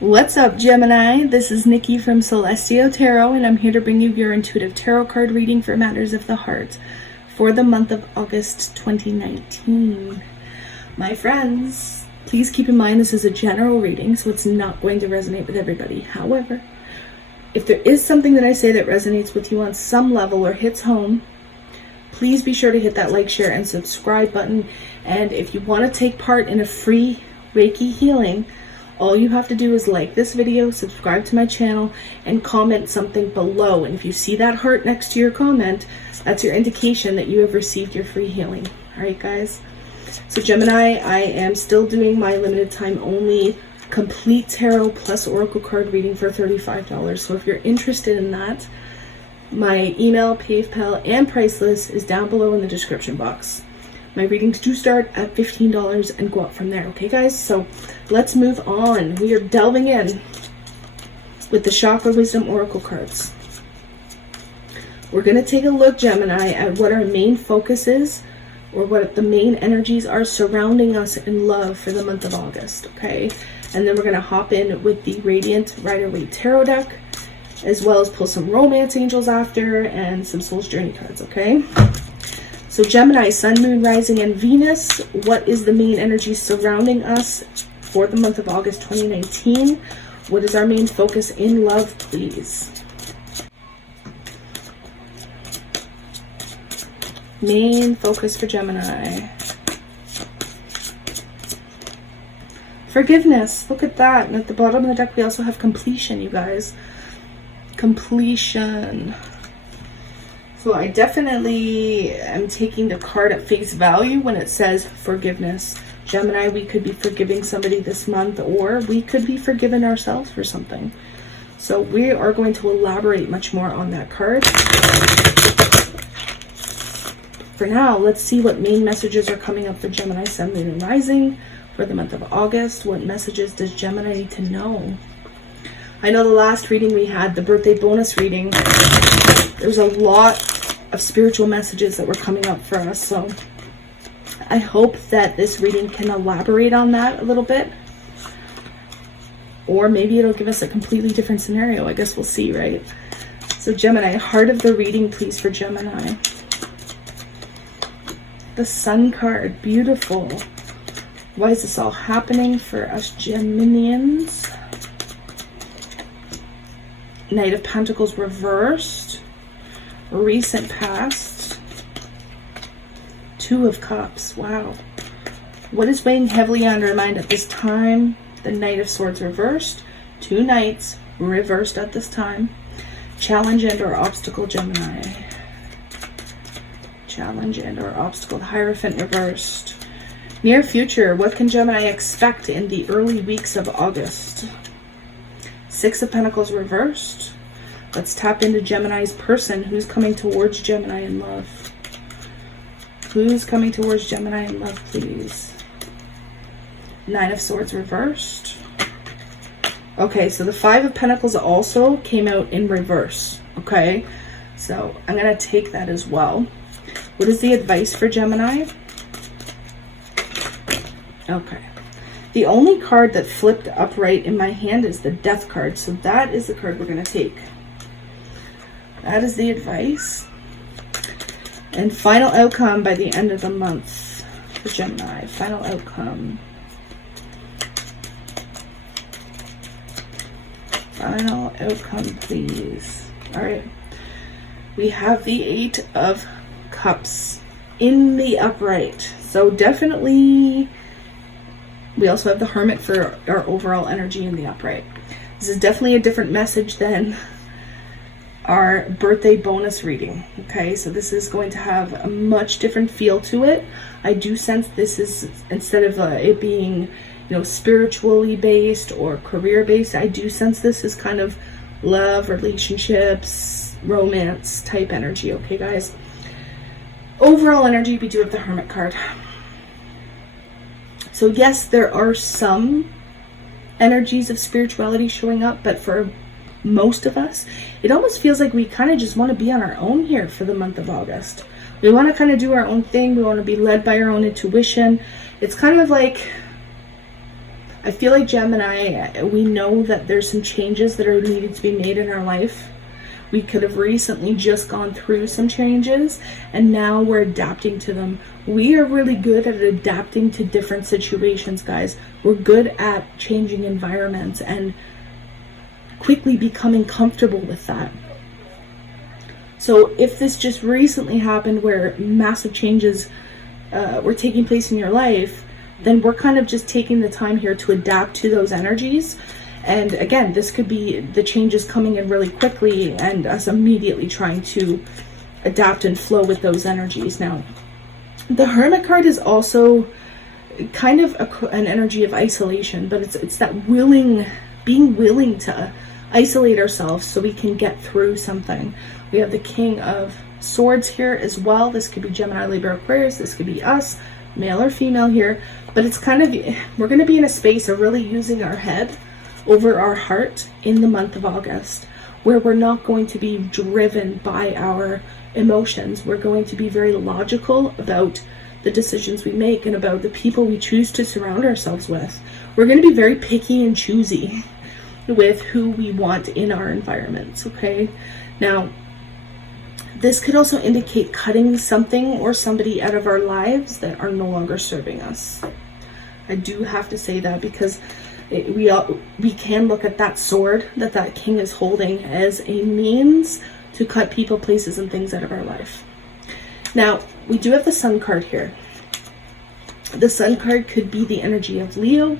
What's up, Gemini? This is Nikki from Celestial Tarot, and I'm here to bring you your intuitive tarot card reading for matters of the heart for the month of August 2019. My friends, please keep in mind this is a general reading, so it's not going to resonate with everybody. However, if there is something that I say that resonates with you on some level or hits home, please be sure to hit that like, share, and subscribe button. And if you want to take part in a free Reiki healing, all you have to do is like this video, subscribe to my channel, and comment something below. And if you see that heart next to your comment, that's your indication that you have received your free healing. All right, guys. So Gemini, I am still doing my limited time only complete tarot plus oracle card reading for $35. So if you're interested in that, my email, PayPal, and price list is down below in the description box. My readings do start at $15 and go up from there, okay guys? So let's move on. We are delving in with the Chakra Wisdom Oracle cards. We're going to take a look, Gemini, at what our main focus is, or what the main energies are surrounding us in love for the month of August, okay? And then we're going to hop in with the Radiant Rider-Waite Tarot deck, as well as pull some Romance Angels after and some Soul's Journey cards, okay? So Gemini, Sun, Moon, Rising, and Venus, what is the main energy surrounding us for the month of August 2019? What is our main focus in love, please? Main focus for Gemini. Forgiveness. Look at that. And at the bottom of the deck, we also have completion, you guys. Completion. So I definitely am taking the card at face value when it says forgiveness. Gemini, we could be forgiving somebody this month, or we could be forgiving ourselves for something. So we are going to elaborate much more on that card. For now, let's see what main messages are coming up for Gemini, Sun, Moon, and Rising for the month of August. What messages does Gemini need to know? I know the last reading we had, the birthday bonus reading, there's a lot of spiritual messages that were coming up for us. So I hope that this reading can elaborate on that a little bit. Or maybe it'll give us a completely different scenario. I guess we'll see, right? So Gemini, heart of the reading, please, for Gemini. The Sun card, beautiful. Why is this all happening for us Geminians? Knight of Pentacles reversed. Recent past. Two of Cups. Wow. What is weighing heavily on our mind at this time? The Knight of Swords reversed. Two Knights reversed at this time. Challenge and or obstacle, Gemini. Challenge and or obstacle. The Hierophant reversed. Near future, what can Gemini expect in the early weeks of August? Six of Pentacles reversed. Let's tap into Gemini's person. Who's coming towards Gemini in love? Who's coming towards Gemini in love, please? Nine of Swords reversed. Okay, so the Five of Pentacles also came out in reverse. Okay, so I'm going to take that as well. What is the advice for Gemini? Okay. The only card that flipped upright in my hand is the Death card. So that is the card we're going to take. That is the advice. And final outcome by the end of the month for Gemini. Final outcome. Final outcome, please. All right. We have the Eight of Cups in the upright. So definitely... We also have the Hermit for our overall energy in the upright. This is definitely a different message than our birthday bonus reading. Okay, so this is going to have a much different feel to it. I do sense this is, instead of it being, spiritually based or career based, I do sense this is kind of love, relationships, romance type energy. Okay, guys. Overall energy, we do have the Hermit card. So yes, there are some energies of spirituality showing up, but for most of us, it almost feels like we kind of just want to be on our own here for the month of August. We want to kind of do our own thing. We want to be led by our own intuition. It's kind of like, I feel like Gemini, we know that there's some changes that are needed to be made in our life. We could have recently just gone through some changes and now we're adapting to them. We are really good at adapting to different situations, guys. We're good at changing environments and quickly becoming comfortable with that. So if this just recently happened where massive changes were taking place in your life, then we're kind of just taking the time here to adapt to those energies. And again, this could be the changes coming in really quickly and us immediately trying to adapt and flow with those energies. Now, the Hermit card is also kind of an energy of isolation, but it's that being willing to isolate ourselves so we can get through something. We have the King of Swords here as well. This could be Gemini, Libra, Aquarius. This could be us, male or female here. But it's kind of, we're going to be in a space of really using our head over our heart in the month of August, where we're not going to be driven by our emotions. We're going to be very logical about the decisions we make and about the people we choose to surround ourselves with. We're going to be very picky and choosy with who we want in our environments, okay? Now, this could also indicate cutting something or somebody out of our lives that are no longer serving us. I do have to say that because we can look at that sword that king is holding as a means to cut people, places, and things out of our life. Now, we do have the Sun card here. The Sun card could be the energy of Leo.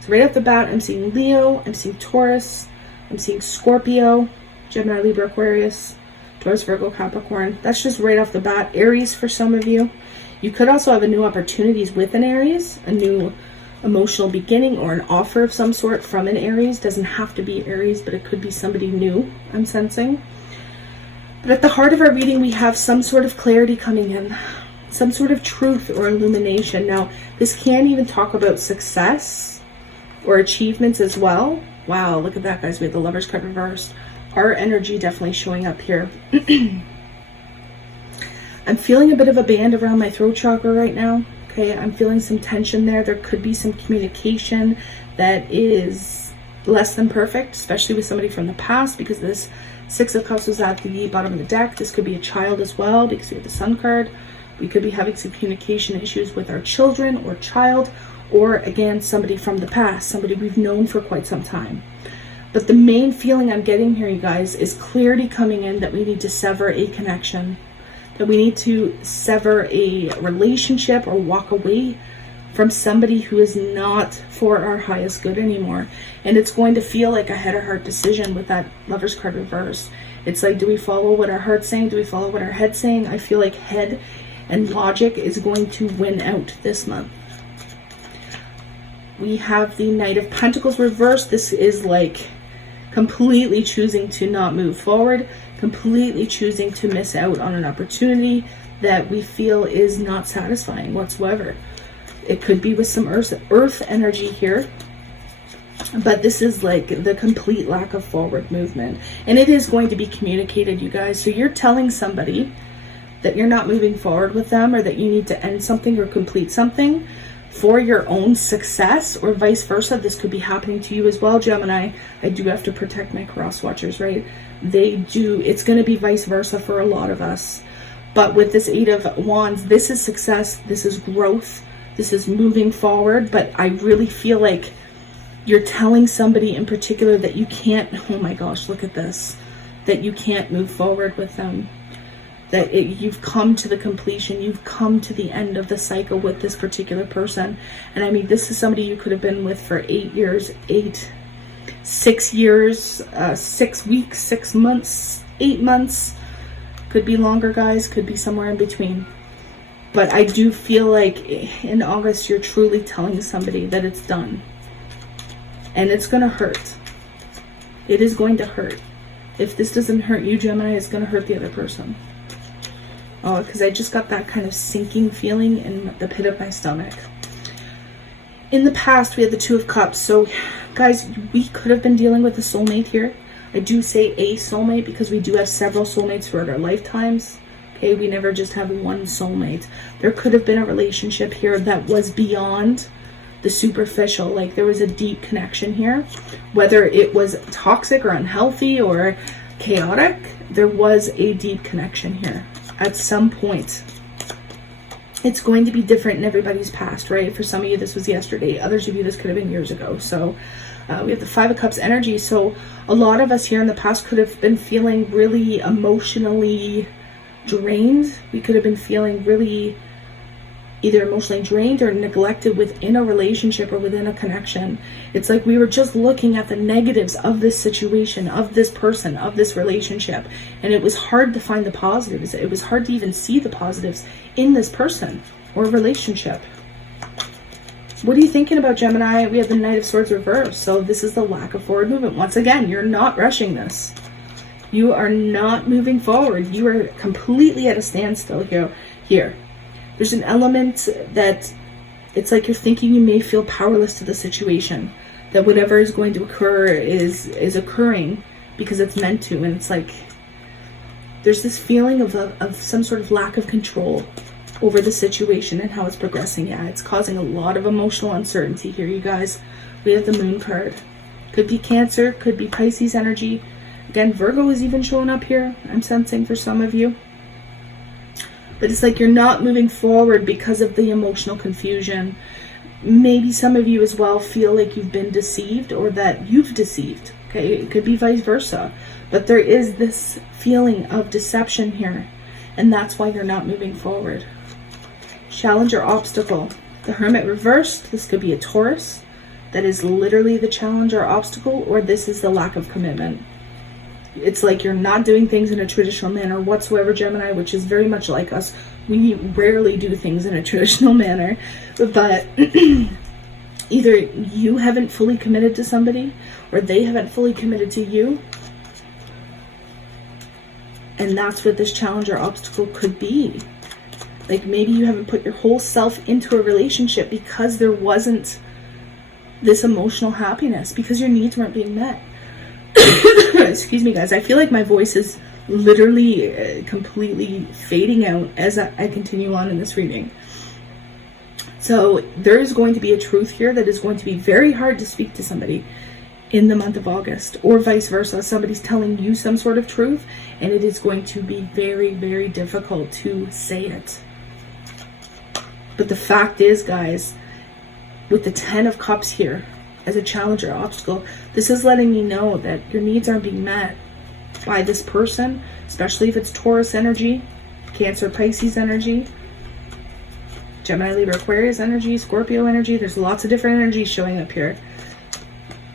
So right off the bat, I'm seeing Leo, I'm seeing Taurus, I'm seeing Scorpio, Gemini, Libra, Aquarius, Taurus, Virgo, Capricorn. That's just right off the bat. Aries for some of you. You could also have a new opportunities with an Aries, a new emotional beginning or an offer of some sort from an Aries. Doesn't have to be Aries, but it could be somebody new, I'm sensing. But at the heart of our reading, we have some sort of clarity coming in, some sort of truth or illumination. Now, this can even talk about success or achievements as well. Wow, look at that, guys. We have the Lovers card reversed. Our energy definitely showing up here. I'm feeling a bit of a band around my throat chakra right now. Okay, I'm feeling some tension there. There could be some communication that is less than perfect, especially with somebody from the past, because this Six of Cups was at the bottom of the deck. This could be a child as well, because we have the Sun card. We could be having some communication issues with our children or child, or again, somebody from the past, somebody we've known for quite some time. But the main feeling I'm getting here, you guys, is clarity coming in that we need to sever a connection, that we need to sever a relationship or walk away from somebody who is not for our highest good anymore. And it's going to feel like a head or heart decision with that Lovers card reversed. It's like, do we follow what our heart's saying? Do we follow what our head's saying? I feel like head and logic is going to win out this month. We have the Knight of Pentacles reversed. This is like completely choosing to not move forward, completely choosing to miss out on an opportunity that we feel is not satisfying whatsoever. It could be with some earth energy here, but this is like the complete lack of forward movement. And it is going to be communicated, you guys. So you're telling somebody that you're not moving forward with them, or that you need to end something or complete something for your own success, or vice versa. This could be happening to you as well, Gemini. I do have to protect my cross watchers, right? It's going to be vice versa for a lot of us. But with this Eight of Wands, this is success, this is growth, this is moving forward. But I really feel like you're telling somebody in particular that you can't, oh my gosh, look at this, that you can't move forward with them. That you've come to the completion, you've come to the end of the cycle with this particular person. And I mean, this is somebody you could have been with for 8 years, 6 years, 6 weeks, 6 months, 8 months. Could be longer, guys, could be somewhere in between. But I do feel like in August, you're truly telling somebody that it's done. And it's going to hurt. It is going to hurt. If this doesn't hurt you, Gemini, it's going to hurt the other person. Oh, because I just got that kind of sinking feeling in the pit of my stomach. In the past, we had the Two of Cups. So, guys, we could have been dealing with a soulmate here. I do say a soulmate because we do have several soulmates throughout our lifetimes. Okay, we never just have one soulmate. There could have been a relationship here that was beyond the superficial. Like there was a deep connection here, whether it was toxic or unhealthy or chaotic, there was a deep connection here at some point. It's going to be different in everybody's past, right? For some of you, this was yesterday. Others of you, this could have been years ago. So we have the Five of Cups energy. So a lot of us here in the past could have been feeling really emotionally drained. We could have been feeling really either emotionally drained or neglected within a relationship or within a connection. It's like we were just looking at the negatives of this situation, of this person, of this relationship, and it was hard to find the positives. It was hard to even see the positives in this person or relationship. What are you thinking about, Gemini? We have the Knight of Swords reversed. So this is the lack of forward movement. Once again, you're not rushing this. You are not moving forward. You are completely at a standstill here. There's an element that it's like you're thinking you may feel powerless to the situation, that whatever is going to occur is occurring because it's meant to. And it's like there's this feeling of some sort of lack of control over the situation and how it's progressing. Yeah, it's causing a lot of emotional uncertainty here, you guys. We have the Moon card. Could be Cancer, could be Pisces energy. Again, Virgo is even showing up here, I'm sensing, for some of you. But it's like you're not moving forward because of the emotional confusion. Maybe some of you as well feel like you've been deceived or that you've deceived. Okay, it could be vice versa. But there is this feeling of deception here. And that's why you're not moving forward. Challenge or obstacle. The Hermit reversed. This could be a Taurus. That is literally the challenge or obstacle. Or this is the lack of commitment. It's like you're not doing things in a traditional manner whatsoever, Gemini, which is very much like us. We rarely do things in a traditional manner, but either you haven't fully committed to somebody or they haven't fully committed to you. And that's what this challenge or obstacle could be. Like maybe you haven't put your whole self into a relationship because there wasn't this emotional happiness, because your needs weren't being met. Excuse me, guys. I feel like my voice is literally completely fading out as I continue on in this reading. So there is going to be a truth here that is going to be very hard to speak to somebody in the month of August, or vice versa. Somebody's telling you some sort of truth and it is going to be very, very difficult to say it. But the fact is, guys, with the 10 of Cups here as a challenge or obstacle, this is letting me know that your needs aren't being met by this person, especially if it's Taurus energy, Cancer, Pisces energy, Gemini, Libra, Aquarius energy, Scorpio energy. There's lots of different energies showing up here.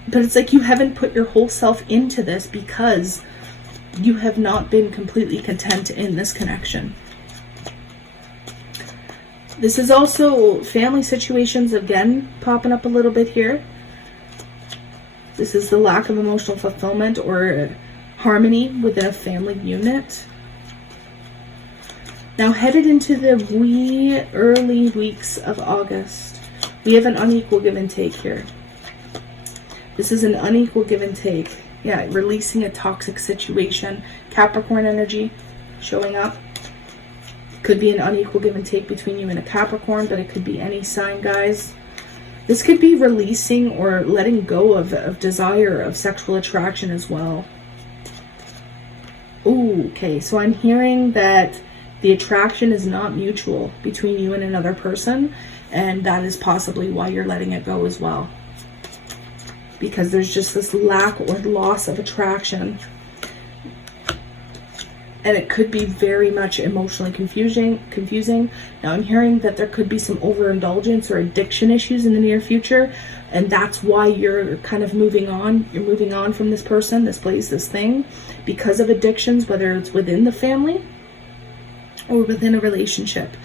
But it's like you haven't put your whole self into this because you have not been completely content in this connection. This is also family situations again popping up a little bit here. This is the lack of emotional fulfillment or harmony within a family unit. Now, headed into the early weeks of August, we have an unequal give and take here. This is an unequal give and take. Yeah, releasing a toxic situation. Capricorn energy showing up. Could be an unequal give and take between you and a Capricorn, but it could be any sign, guys. This could be releasing or letting go of desire, of sexual attraction as well. Ooh, okay, so I'm hearing that the attraction is not mutual between you and another person, and that is possibly why you're letting it go as well. Because there's just this lack or loss of attraction. And it could be very much emotionally confusing. Now I'm hearing that there could be some overindulgence or addiction issues in the near future. And that's why you're kind of moving on. You're moving on from this person, this place, this thing. Because of addictions, whether it's within the family or within a relationship.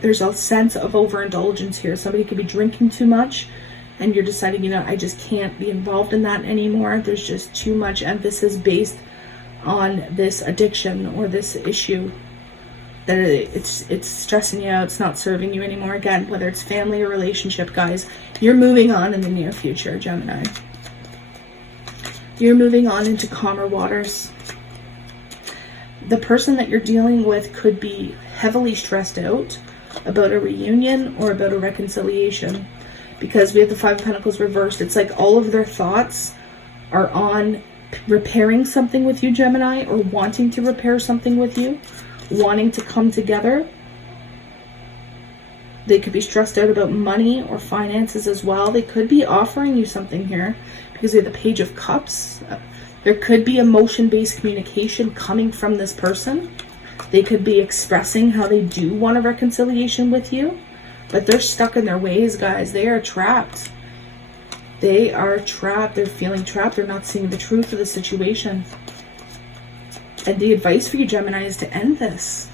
There's a sense of overindulgence here. Somebody could be drinking too much. And you're deciding, you know, I just can't be involved in that anymore. There's just too much emphasis based on this addiction or this issue that it's stressing you out. It's not serving you anymore. Again, whether it's family or relationship, guys, you're moving on in the near future, Gemini. You're moving on into calmer waters. The person that you're dealing with could be heavily stressed out about a reunion or about a reconciliation. because we have the Five of Pentacles reversed. It's like all of their thoughts are on repairing something with you, Gemini, or wanting to repair something with you, wanting to come together. They could be stressed out about money or finances as well. They could be offering you something here because they have the Page of Cups. There could be emotion-based communication coming from this person. They could be expressing how they do want a reconciliation with you, but they're stuck in their ways, guys. They are trapped. They are trapped. They're feeling trapped. They're not seeing the truth of the situation. And the advice for you, Gemini, is to end this.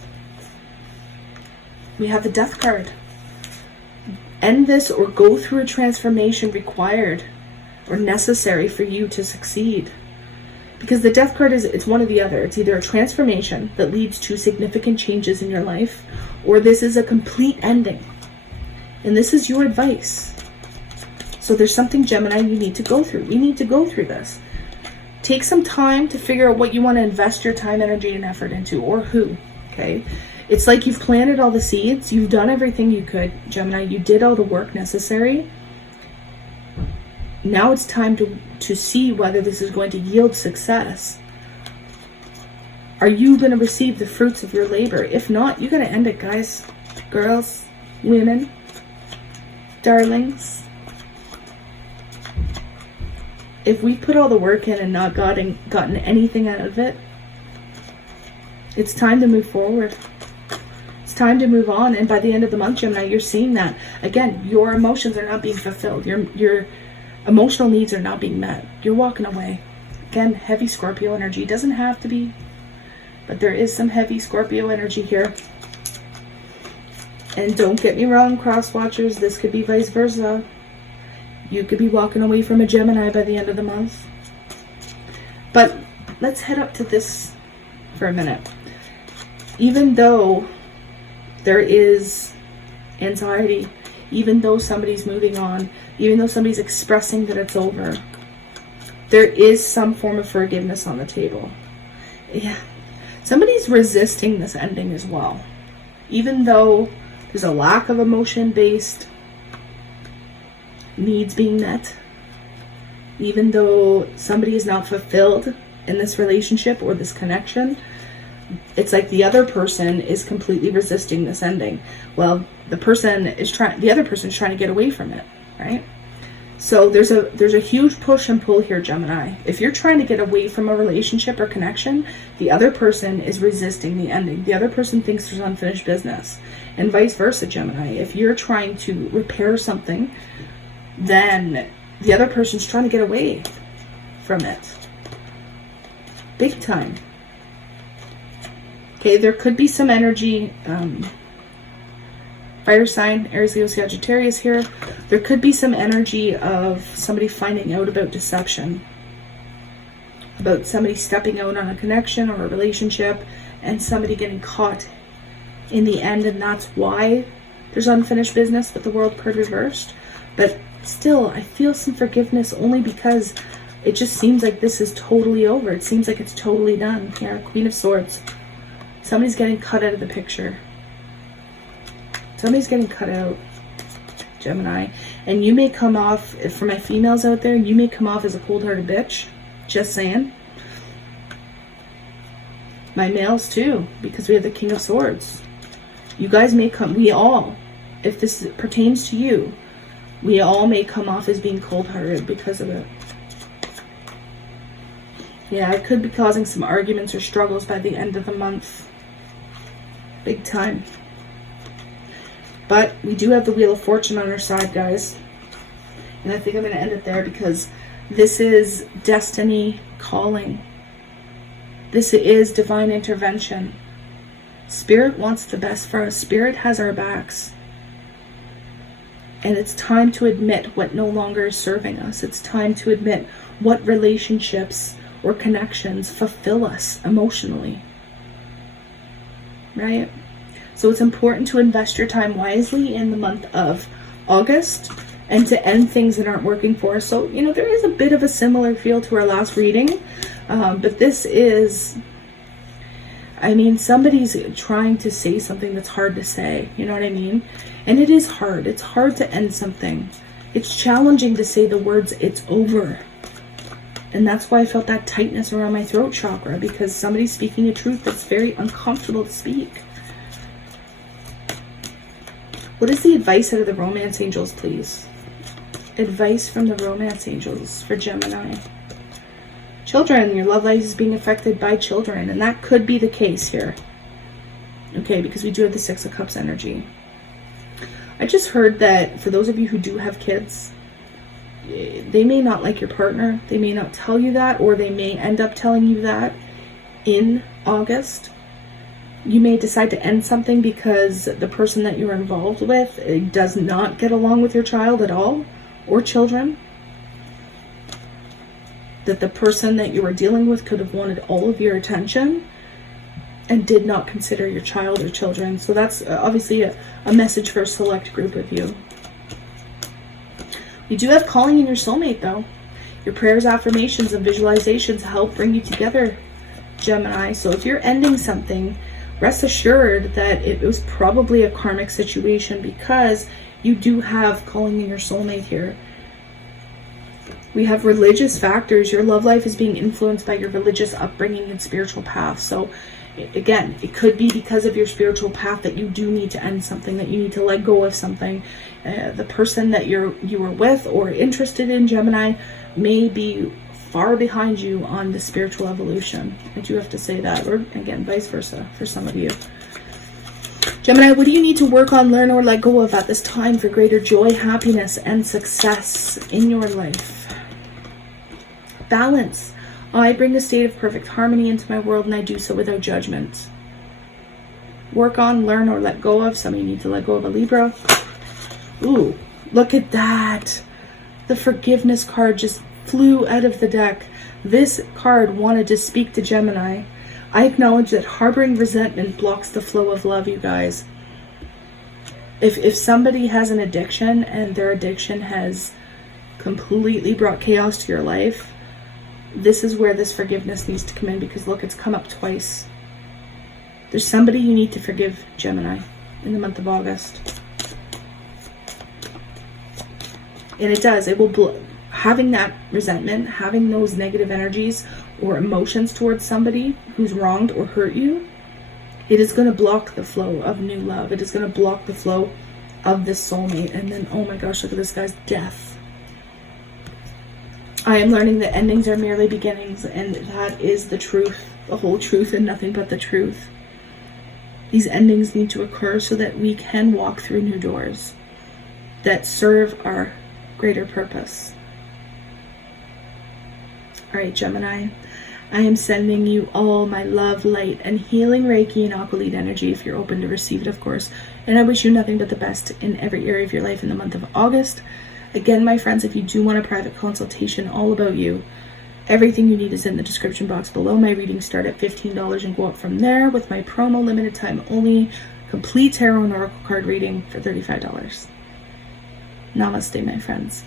We have the Death card. End this or go through a transformation required or necessary for you to succeed. Because the Death card it's one or the other. It's either a transformation that leads to significant changes in your life, or this is a complete ending. And this is your advice. So there's something, Gemini, you need to go through. We need to go through this. Take some time to figure out what you want to invest your time, energy, and effort into, or who, okay? It's like you've planted all the seeds. You've done everything you could, Gemini. You did all the work necessary. Now it's time to see whether this is going to yield success. Are you going to receive the fruits of your labor? If not, you got to end it, guys, girls, women, darlings. If we put all the work in and not gotten anything out of it, it's time to move forward. It's time to move on. And by the end of the month, Gemini, you're seeing that. Again, your emotions are not being fulfilled. Your emotional needs are not being met. You're walking away. Again, heavy Scorpio energy. Doesn't have to be, but there is some heavy Scorpio energy here. And don't get me wrong, cross watchers, this could be vice versa. You could be walking away from a Gemini by the end of the month. But let's head up to this for a minute. Even though there is anxiety, even though somebody's moving on, even though somebody's expressing that it's over, there is some form of forgiveness on the table. Yeah, somebody's resisting this ending as well. Even though there's a lack of emotion-based needs being met, even though somebody is not fulfilled in this relationship or this connection, it's like the other person is completely resisting this ending. Well, the other person's trying to get away from it, right? So there's a huge push and pull here, Gemini. If you're trying to get away from a relationship or connection, the other person is resisting the ending. The other person thinks there's unfinished business, and vice versa, Gemini. If you're trying to repair something, then the other person's trying to get away from it. Big time. Okay, there could be some energy, fire sign, Aries, Leo, Sagittarius here. There could be some energy of somebody finding out about deception, about somebody stepping out on a connection or a relationship and somebody getting caught in the end, and that's why there's unfinished business with the World card reversed. But still, I feel some forgiveness only because it just seems like this is totally over. It seems like it's totally done. Here, Queen of Swords. Somebody's getting cut out of the picture. Somebody's getting cut out, Gemini. And you may come off, for my females out there, you may come off as a cold-hearted bitch. Just saying. My males too, because we have the King of Swords. You guys may come, we all, if this pertains to you, we all may come off as being cold-hearted because of it. Yeah, it could be causing some arguments or struggles by the end of the month. Big time. But we do have the Wheel of Fortune on our side, guys. And I think I'm going to end it there because this is destiny calling. This is divine intervention. Spirit wants the best for us. Spirit has our backs. And it's time to admit what no longer is serving us. It's time to admit what relationships or connections fulfill us emotionally. Right? So it's important to invest your time wisely in the month of August and to end things that aren't working for us. So, you know, there is a bit of a similar feel to our last reading. But this is, I mean, somebody's trying to say something that's hard to say. You know what I mean? And it is hard. It's hard to end something. It's challenging to say the words, it's over. And that's why I felt that tightness around my throat chakra, because somebody's speaking a truth that's very uncomfortable to speak. What is the advice out of the romance angels, please? Advice from the romance angels for Gemini. Children, your love life is being affected by children, and that could be the case here. Okay, because we do have the Six of Cups energy. I just heard that for those of you who do have kids, they may not like your partner. They may not tell you that, or they may end up telling you that in August. You may decide to end something because the person that you're involved with does not get along with your child at all, or children. That the person that you were dealing with could have wanted all of your attention and did not consider your child or children. So that's obviously a message for a select group of you. You do have calling in your soulmate, though. Your prayers, affirmations, and visualizations help bring you together, Gemini. So if you're ending something, rest assured that it was probably a karmic situation, because you do have calling in your soulmate here. We have religious factors. Your love life is being influenced by your religious upbringing and spiritual path. So again, it could be because of your spiritual path that you do need to end something, that you need to let go of something. The person that you were with or interested in, Gemini, may be far behind you on the spiritual evolution. I do have to say that, or again, vice versa for some of you. Gemini, what do you need to work on, learn, or let go of at this time for greater joy, happiness, and success in your life? Balance. I bring a state of perfect harmony into my world, and I do so without judgment. Work on, learn, or let go of. Some of you need to let go of a Libra. Ooh, look at that. The forgiveness card just flew out of the deck. This card wanted to speak to Gemini. I acknowledge that harboring resentment blocks the flow of love, you guys. If somebody has an addiction and their addiction has completely brought chaos to your life, this is where this forgiveness needs to come in, because look, it's come up twice. There's somebody you need to forgive, Gemini, in the month of August. And it does. It will having that resentment, having those negative energies or emotions towards somebody who's wronged or hurt you, it is going to block the flow of new love. It is going to block the flow of this soulmate. And then, oh my gosh, look at this guy's death. I am learning that endings are merely beginnings, and that is the truth, the whole truth, and nothing but the truth. These endings need to occur so that we can walk through new doors that serve our greater purpose. All right, Gemini, I am sending you all my love, light, and healing Reiki and Aqua Lead energy, if you're open to receive it, of course. And I wish you nothing but the best in every area of your life in the month of August. Again, my friends, if you do want a private consultation all about you, everything you need is in the description box below. My readings start at $15 and go up from there, with my promo limited time only complete tarot and oracle card reading for $35. Namaste, my friends.